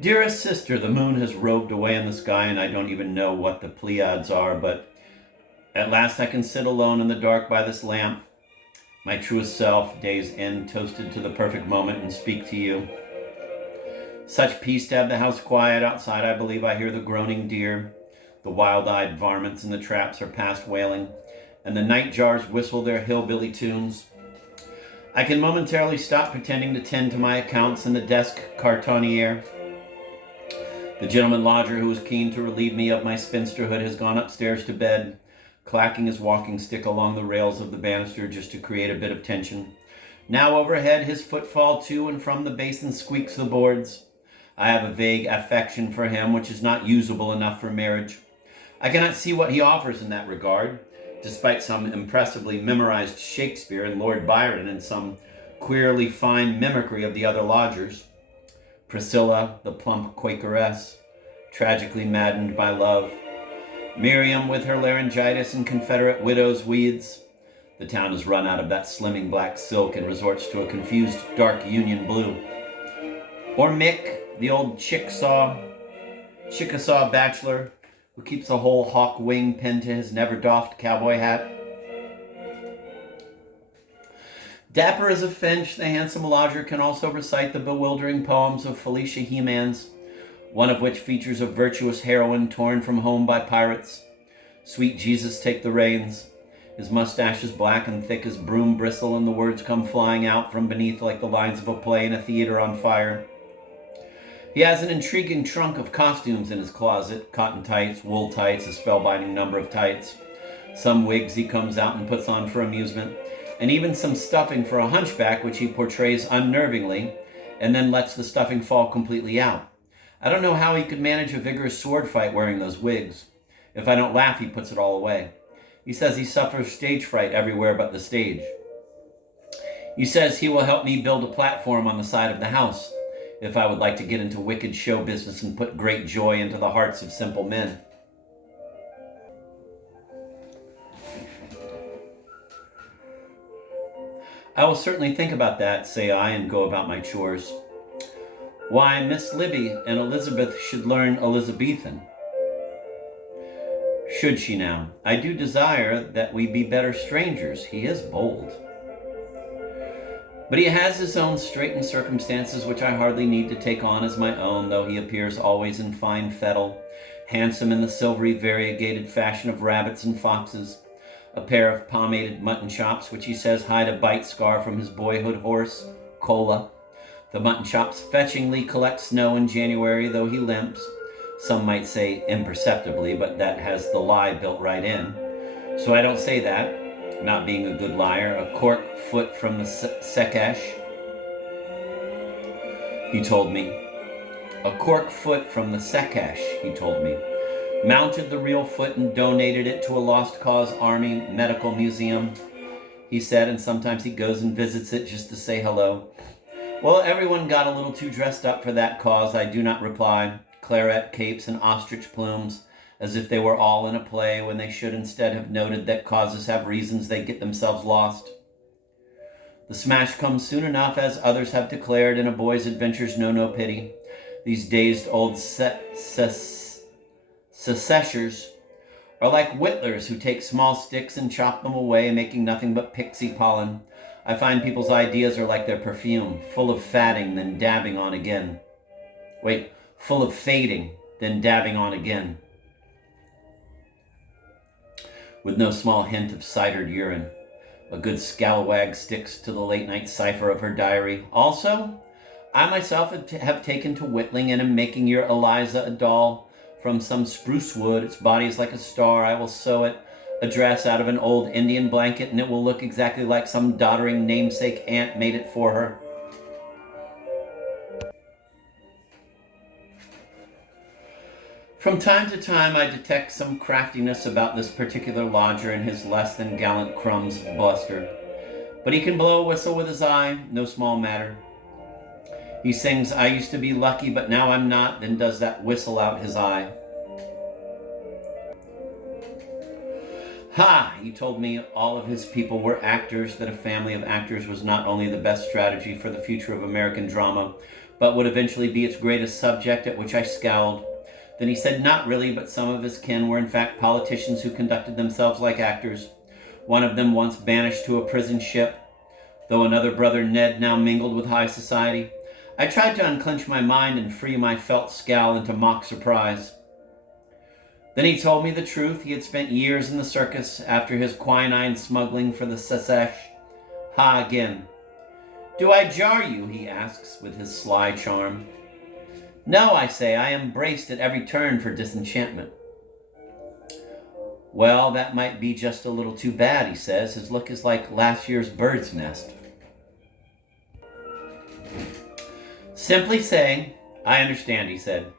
Dearest sister, the moon has roved away in the sky, and I don't even know what the Pleiades are, but at last I can sit alone in the dark by this lamp, my truest self, day's end toasted to the perfect moment, and speak to you. Such peace to have the house quiet. Outside I believe I hear the groaning deer. The wild-eyed varmints in the traps are past wailing, and the night jars whistle their hillbilly tunes. I can momentarily stop pretending to tend to my accounts in the desk cartonniere. The gentleman lodger who was keen to relieve me of my spinsterhood has gone upstairs to bed, clacking his walking stick along the rails of the banister just to create a bit of tension. Now overhead his footfall to and from the basin squeaks the boards. I have a vague affection for him which is not usable enough for marriage. I cannot see what he offers in that regard, despite some impressively memorized Shakespeare and Lord Byron and some queerly fine mimicry of the other lodgers. Priscilla, the plump Quakeress, tragically maddened by love. Miriam with her laryngitis and Confederate widow's weeds. The town has run out of that slimming black silk and resorts to a confused dark Union blue. Or Mick, the old Chickasaw bachelor who keeps a whole hawk wing pinned to his never-doffed cowboy hat. Dapper as a finch, the handsome lodger can also recite the bewildering poems of Felicia Hemans, one of which features a virtuous heroine torn from home by pirates. Sweet Jesus, take the reins. His mustache is black and thick as broom bristle, and the words come flying out from beneath like the lines of a play in a theater on fire. He has an intriguing trunk of costumes in his closet: cotton tights, wool tights, a spellbinding number of tights. Some wigs he comes out and puts on for amusement, and even some stuffing for a hunchback which he portrays unnervingly and then lets the stuffing fall completely out. I don't know how he could manage a vigorous sword fight wearing those wigs. If I don't laugh, he puts it all away. He says he suffers stage fright everywhere but the stage. He says he will help me build a platform on the side of the house if I would like to get into wicked show business and put great joy into the hearts of simple men. I will certainly think about that, say I, and go about my chores. Why, Miss Libby and Elizabeth should learn Elizabethan. Should she now? I do desire that we be better strangers. He is bold. But he has his own straitened circumstances which I hardly need to take on as my own, though he appears always in fine fettle, handsome in the silvery variegated fashion of rabbits and foxes, a pair of pomaded mutton chops which he says hide a bite scar from his boyhood horse, Cola. The mutton chops fetchingly collect snow in January, though he limps. Some might say imperceptibly, but that has the lie built right in. So I don't say that, not being a good liar. A cork foot from the Secesh, he told me. A cork foot from the Secesh, he told me. Mounted the real foot and donated it to a Lost Cause Army medical museum, he said, and sometimes he goes and visits it just to say hello. Well, everyone got a little too dressed up for that cause, I do not reply. Claret capes and ostrich plumes, as if they were all in a play, when they should instead have noted that causes have reasons they get themselves lost. The smash comes soon enough, as others have declared, and a boy's adventures know no pity. These dazed old secessiors are like whittlers who take small sticks and chop them away, making nothing but pixie pollen. I find people's ideas are like their perfume, full of fading, then dabbing on again. Full of fading, then dabbing on again, with no small hint of cidered urine. A good scalawag sticks to the late-night cipher of her diary. Also, I myself have taken to whittling and am making your Eliza a doll from some spruce wood. Its body is like a star. I will sew it a dress out of an old Indian blanket, and it will look exactly like some doddering namesake aunt made it for her. From time to time I detect some craftiness about this particular lodger and his less than gallant crumbs of bluster. But he can blow a whistle with his eye, no small matter. He sings, "I used to be lucky, but now I'm not," then does that whistle out his eye. Ha! He told me all of his people were actors, that a family of actors was not only the best strategy for the future of American drama, but would eventually be its greatest subject, at which I scowled. Then he said not really, but some of his kin were in fact politicians who conducted themselves like actors. One of them once banished to a prison ship, though another brother Ned now mingled with high society. I tried to unclench my mind and free my felt scowl into mock surprise. Then he told me the truth. He had spent years in the circus after his quinine smuggling for the Secesh. Ha again. Do I jar you, he asks with his sly charm. No, I say, I am braced at every turn for disenchantment. Well, that might be just a little too bad, he says. His look is like last year's bird's nest. Simply saying, I understand, he said.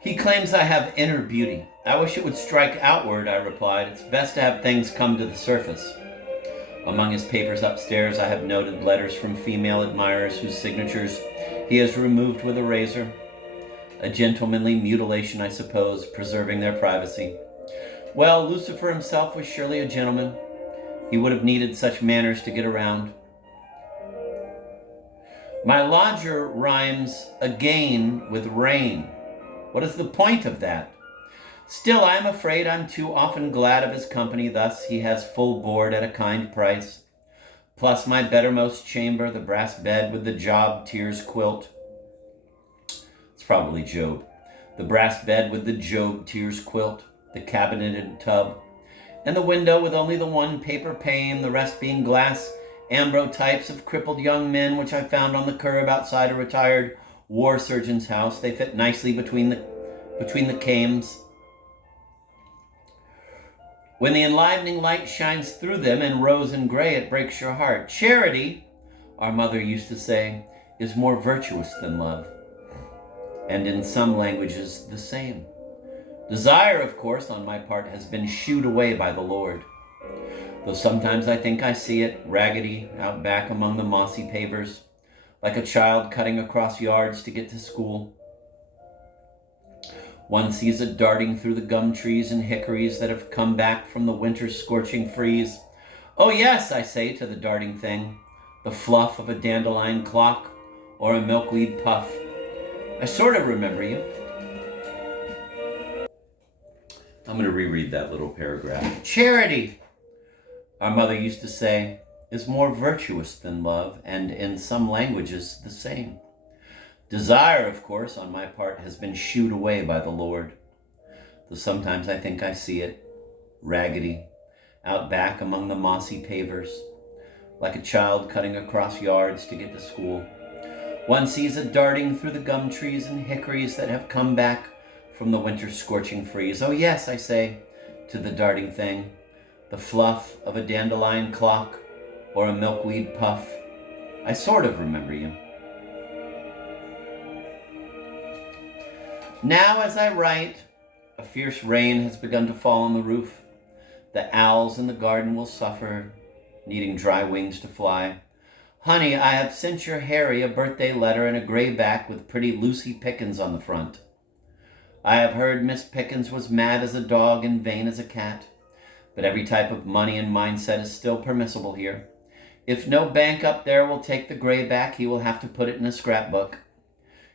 He claims I have inner beauty. I wish it would strike outward, I replied. It's best to have things come to the surface. Among his papers upstairs, I have noted letters from female admirers whose signatures he has removed with a razor. A gentlemanly mutilation, I suppose, preserving their privacy. Well, Lucifer himself was surely a gentleman. He would have needed such manners to get around. My lodger rhymes again with rain. What is the point of that? Still, I am afraid I'm too often glad of his company. Thus, he has full board at a kind price, plus my bettermost chamber, the brass bed with the Job tears quilt. It's probably Job. The brass bed with the Job tears quilt, the cabineted tub, and the window with only the one paper pane, the rest being glass ambrotypes of crippled young men, which I found on the curb outside a retired war surgeon's house. They fit nicely between the cames. When the enlivening light shines through them in rose and gray, it breaks your heart. Charity, our mother used to say, is more virtuous than love, and in some languages the same. Desire, of course, on my part, has been shooed away by the Lord, though sometimes I think I see it, raggedy, out back among the mossy pavers, like a child cutting across yards to get to school. One sees it darting through the gum trees and hickories that have come back from the winter's scorching freeze. Oh yes, I say to the darting thing, the fluff of a dandelion clock or a milkweed puff. I sort of remember you. I'm going to reread that little paragraph. Charity, our mother used to say, is more virtuous than love, and in some languages the same. Desire, of course, on my part, has been shooed away by the Lord, though sometimes I think I see it, raggedy, out back among the mossy pavers, like a child cutting across yards to get to school. One sees it darting through the gum trees and hickories that have come back from the winter's scorching freeze. Oh yes, I say to the darting thing, the fluff of a dandelion clock or a milkweed puff. I sort of remember you. Now as I write, a fierce rain has begun to fall on the roof. The owls in the garden will suffer, needing dry wings to fly. Honey, I have sent your Harry a birthday letter and a grayback with pretty Lucy Pickens on the front. I have heard Miss Pickens was mad as a dog and vain as a cat, but every type of money and mindset is still permissible here. If no bank up there will take the grayback, he will have to put it in a scrapbook.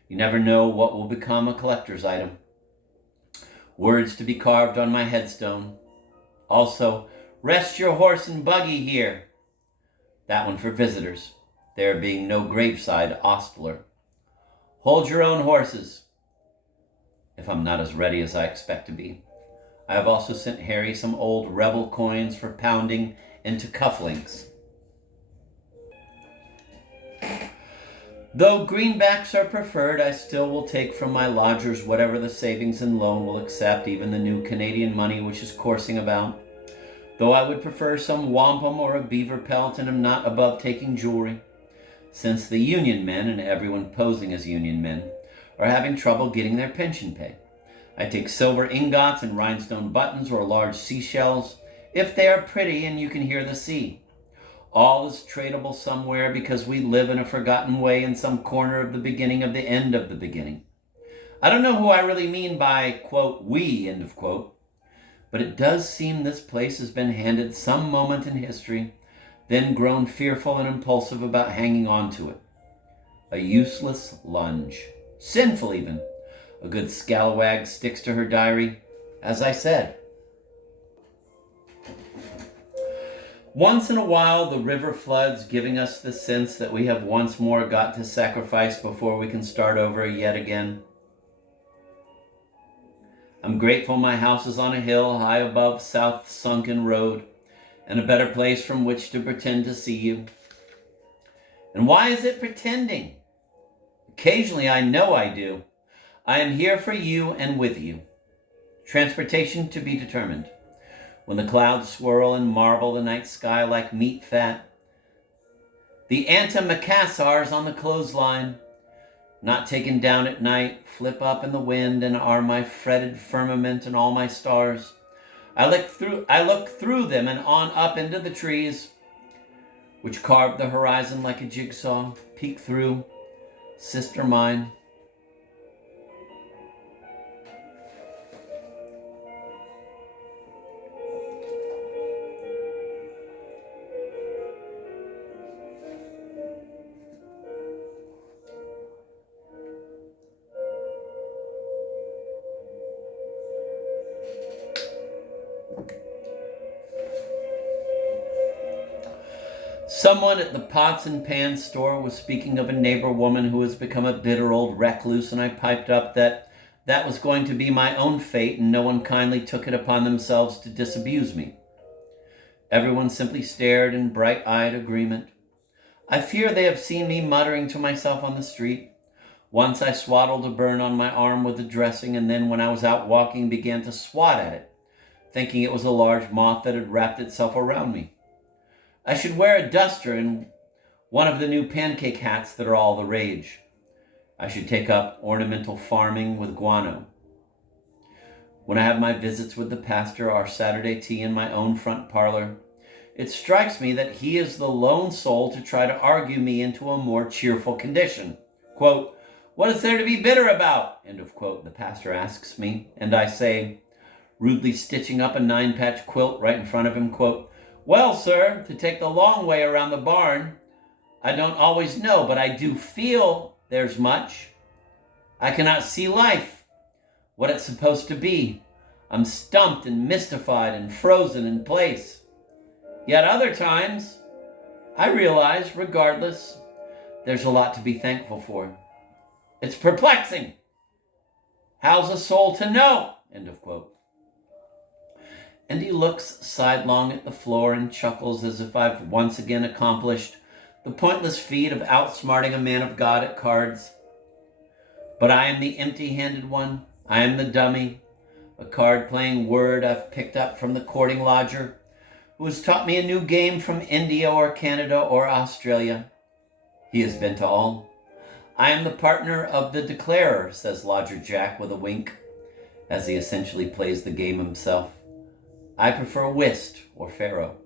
You never know what will become a collector's item. Words to be carved on my headstone. Also, rest your horse and buggy here. That one for visitors, there being no graveside ostler. Hold your own horses, if I'm not as ready as I expect to be. I have also sent Harry some old rebel coins for pounding into cufflinks. Though greenbacks are preferred, I still will take from my lodgers whatever the savings and loan will accept, even the new Canadian money which is coursing about. Though I would prefer some wampum or a beaver pelt, and am not above taking jewelry, since the union men, and everyone posing as union men, are having trouble getting their pension pay. I take silver ingots and rhinestone buttons or large seashells, if they are pretty and you can hear the sea. All is tradable somewhere because we live in a forgotten way in some corner of the beginning of the end of the beginning. I don't know who I really mean by, quote, we, end of quote, but it does seem this place has been handed some moment in history, then grown fearful and impulsive about hanging on to it. A useless lunge. Sinful, even. A good scalawag sticks to her diary. As I said, once in a while the river floods, giving us the sense that we have once more got to sacrifice before we can start over yet again. I'm grateful my house is on a hill high above South Sunken Road, and a better place from which to pretend to see you. And why is it pretending? Occasionally I know I do. I am here for you and with you. Transportation to be determined. When the clouds swirl and marble the night sky like meat fat. The antimacassars on the clothesline, not taken down at night, flip up in the wind and are my fretted firmament and all my stars. I look through them and on up into the trees, which carved the horizon like a jigsaw. Peek through, sister mine. Someone at the pots and pans store was speaking of a neighbor woman who has become a bitter old recluse, and I piped up that was going to be my own fate, and no one kindly took it upon themselves to disabuse me. Everyone simply stared in bright-eyed agreement. I fear they have seen me muttering to myself on the street. Once I swaddled a burn on my arm with the dressing, and then when I was out walking began to swat at it, thinking it was a large moth that had wrapped itself around me. I should wear a duster and one of the new pancake hats that are all the rage. I should take up ornamental farming with guano. When I have my visits with the pastor, our Saturday tea in my own front parlor, it strikes me that he is the lone soul to try to argue me into a more cheerful condition. Quote, "What is there to be bitter about?" End of quote, the pastor asks me, and I say, rudely stitching up a 9-patch quilt right in front of him, quote, "Well, sir, to take the long way around the barn, I don't always know, but I do feel there's much. I cannot see life, what it's supposed to be. I'm stumped and mystified and frozen in place. Yet other times, I realize, regardless, there's a lot to be thankful for. It's perplexing. How's a soul to know?" End of quote. And he looks sidelong at the floor and chuckles as if I've once again accomplished the pointless feat of outsmarting a man of God at cards. But I am the empty-handed one. I am the dummy, a card-playing word I've picked up from the courting lodger, who has taught me a new game from India or Canada or Australia. He has been to all. I am the partner of the declarer, says Lodger Jack with a wink, as he essentially plays the game himself. I prefer whist or faro,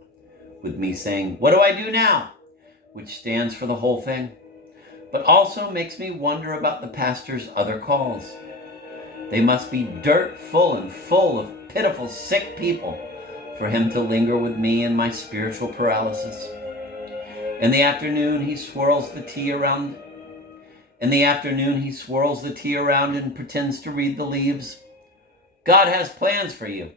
with me saying, "What do I do now?" which stands for the whole thing, but also makes me wonder about the pastor's other calls. They must be dirt full and full of pitiful, sick people for him to linger with me in my spiritual paralysis. In the afternoon, he swirls the tea around. And pretends to read the leaves. God has plans for you.